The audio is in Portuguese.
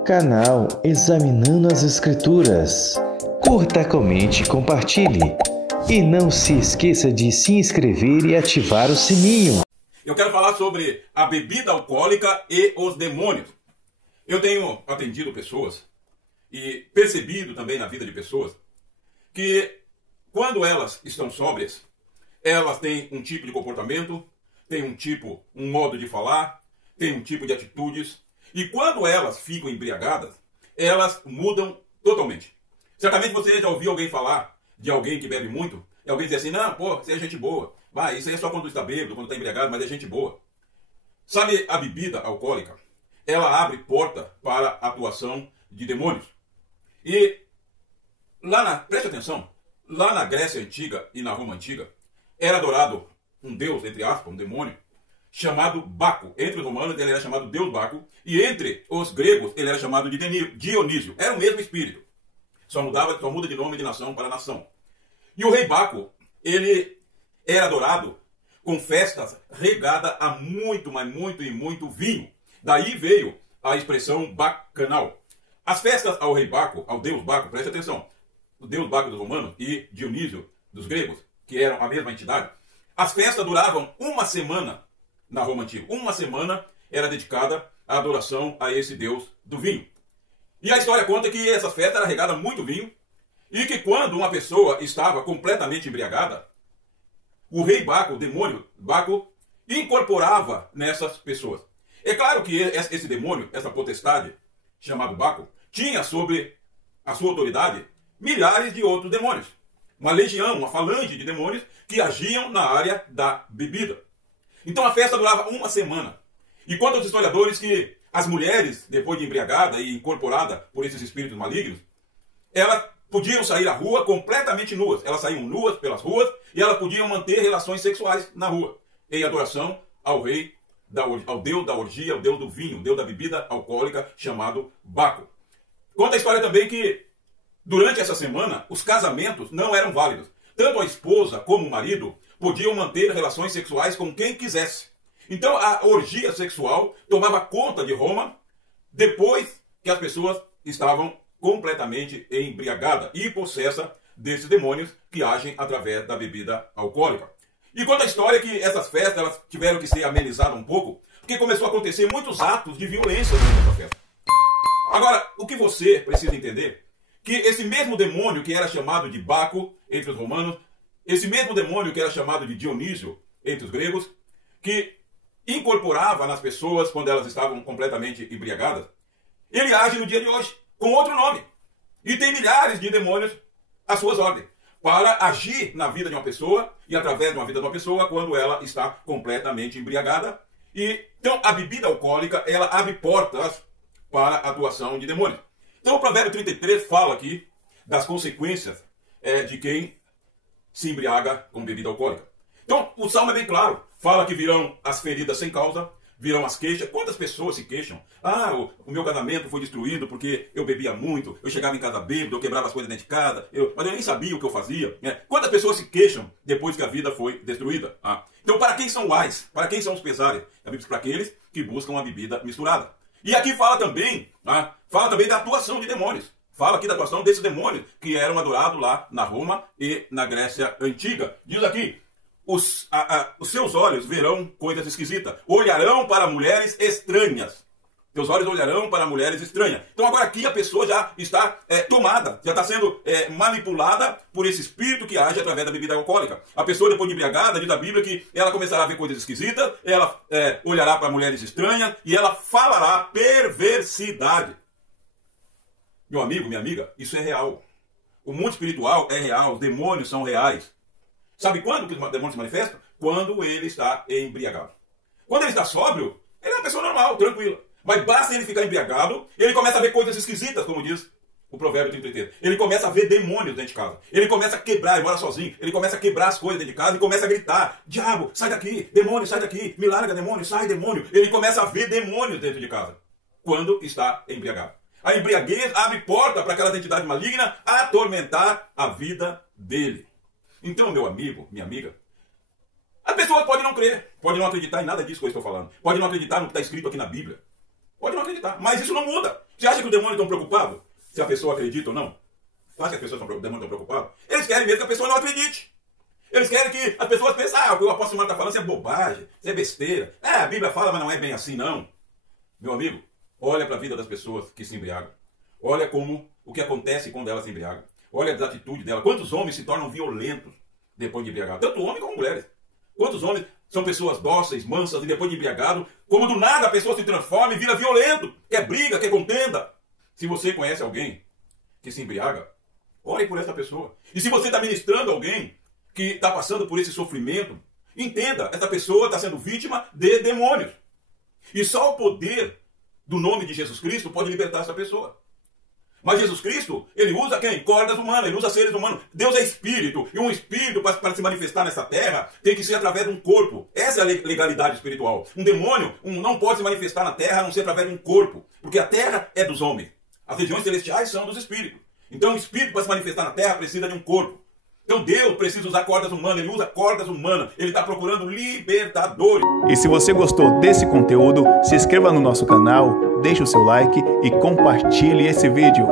Canal Examinando as Escrituras. Curta, comente, compartilhe. E não se esqueça de se inscrever e ativar o sininho. Eu quero falar sobre a bebida alcoólica e os demônios. Eu tenho atendido pessoas e percebido também na vida de pessoas que quando elas estão sóbrias, elas têm um tipo de comportamento, têm um modo de falar, têm um tipo de atitudes. E quando elas ficam embriagadas, elas mudam totalmente. Certamente você já ouviu alguém falar de alguém que bebe muito, e alguém dizer assim, não, pô, você é gente boa. Vai, isso aí é só quando está bêbado, quando está embriagado, mas é gente boa. Sabe, a bebida alcoólica, ela abre porta para a atuação de demônios. E preste atenção, lá na Grécia Antiga e na Roma Antiga, era adorado um deus, entre aspas, um demônio, chamado Baco. Entre os romanos ele era chamado Deus Baco, e entre os gregos ele era chamado de Dionísio. Era o mesmo espírito. Só muda de nome de nação para nação. E o rei Baco, ele era adorado com festas regadas a muito, mas muito e muito vinho. Daí veio a expressão bacanal. As festas ao rei Baco, ao deus Baco, preste atenção, o deus Baco dos romanos e Dionísio dos gregos, que eram a mesma entidade, as festas duravam uma semana na Roma Antiga. Uma semana era dedicada à adoração a esse deus do vinho. E a história conta que essa festa era regada a muito vinho, e que quando uma pessoa estava completamente embriagada, o rei Baco, o demônio Baco, incorporava nessas pessoas. É claro que esse demônio, essa potestade, chamado Baco, tinha sobre a sua autoridade milhares de outros demônios. Uma legião, uma falange de demônios que agiam na área da bebida. Então a festa durava uma semana. E contam os historiadores que as mulheres, depois de embriagada e incorporada por esses espíritos malignos, elas podiam sair à rua completamente nuas. Elas saíam nuas pelas ruas e elas podiam manter relações sexuais na rua, em adoração ao rei, ao deus da orgia, ao deus do vinho, o deus da bebida alcoólica, chamado Baco. Conta a história também que durante essa semana os casamentos não eram válidos. Tanto a esposa como o marido podiam manter relações sexuais com quem quisesse. Então a orgia sexual tomava conta de Roma depois que as pessoas estavam completamente embriagadas e possessas desses demônios que agem através da bebida alcoólica. E conta a história que essas festas elas tiveram que ser amenizadas um pouco, porque começou a acontecer muitos atos de violência durante essa festa. Agora, o que você precisa entender, que esse mesmo demônio que era chamado de Baco entre os romanos, esse mesmo demônio que era chamado de Dionísio entre os gregos, que incorporava nas pessoas quando elas estavam completamente embriagadas, ele age no dia de hoje com outro nome. E tem milhares de demônios às suas ordens para agir na vida de uma pessoa e através de uma vida de uma pessoa quando ela está completamente embriagada. E então a bebida alcoólica ela abre portas para a atuação de demônios. Então o Provérbio 33 fala aqui das consequências de quem se embriaga com bebida alcoólica. Então o Salmo é bem claro. Fala que virão as feridas sem causa, virão as queixas. Quantas pessoas se queixam? Ah, o meu casamento foi destruído porque eu bebia muito, eu chegava em casa bêbado, eu quebrava as coisas dentro de casa, mas eu nem sabia o que eu fazia. Quantas pessoas se queixam depois que a vida foi destruída? Então para quem são ais? Para quem são os pesares? A Bíblia diz para aqueles que buscam a bebida misturada. E aqui fala também da atuação de demônios. Fala aqui da atuação desses demônios que eram adorados lá na Roma e na Grécia Antiga. Diz aqui, os seus olhos verão coisas esquisitas, olharão para mulheres estranhas. Teus olhos olharão para mulheres estranhas. Então agora aqui a pessoa já está tomada, já está sendo manipulada por esse espírito que age através da bebida alcoólica. A pessoa depois de embriagada, diz a Bíblia que ela começará a ver coisas esquisitas, ela olhará para mulheres estranhas e ela falará perversidade. Meu amigo, minha amiga, isso é real. O mundo espiritual é real, os demônios são reais. Sabe quando que o demônio se manifesta? Quando ele está embriagado. Quando ele está sóbrio, ele é uma pessoa normal, tranquila. Mas basta ele ficar embriagado, ele começa a ver coisas esquisitas, como diz o Provérbio 33. Ele começa a ver demônios dentro de casa. Ele começa a quebrar, ele mora sozinho. Ele começa a quebrar as coisas dentro de casa e começa a gritar: diabo, sai daqui, demônio, sai daqui, me larga, demônio, sai, demônio. Ele começa a ver demônios dentro de casa, quando está embriagado. A embriaguez abre porta para aquela entidade maligna atormentar a vida dele. Então, meu amigo, minha amiga, as pessoas podem não crer, podem não acreditar em nada disso que eu estou falando. Podem não acreditar no que está escrito aqui na Bíblia. Pode não acreditar, mas isso não muda. Você acha que os demônios estão preocupados se a pessoa acredita ou não? Você acha que os demônios estão preocupados? Eles querem mesmo que a pessoa não acredite. Eles querem que as pessoas pensem, o que o apóstolo Marco está falando, isso é bobagem, isso é besteira. A Bíblia fala, mas não é bem assim, não. Meu amigo, olha para a vida das pessoas que se embriagam. Olha o que acontece quando elas se embriagam. Olha as atitudes dela. Quantos homens se tornam violentos depois de embriagado? Tanto homens como mulheres. Quantos homens são pessoas dóceis, mansas, e depois de embriagado, como do nada a pessoa se transforma e vira violento, quer briga, quer contenda. Se você conhece alguém que se embriaga, ore por essa pessoa. E se você está ministrando alguém que está passando por esse sofrimento, entenda, essa pessoa está sendo vítima de demônios. E só o poder do nome de Jesus Cristo pode libertar essa pessoa. Mas Jesus Cristo, ele usa quem? Cordas humanas, ele usa seres humanos. Deus é espírito, e um espírito para se manifestar nessa terra tem que ser através de um corpo. Essa é a legalidade espiritual. Um demônio não pode se manifestar na terra a não ser através de um corpo, porque a terra é dos homens. As regiões celestiais são dos espíritos. Então o espírito para se manifestar na terra precisa de um corpo. Então Deus precisa usar cordas humanas, ele usa cordas humanas, ele está procurando libertadores. E se você gostou desse conteúdo, se inscreva no nosso canal, deixe o seu like e compartilhe esse vídeo.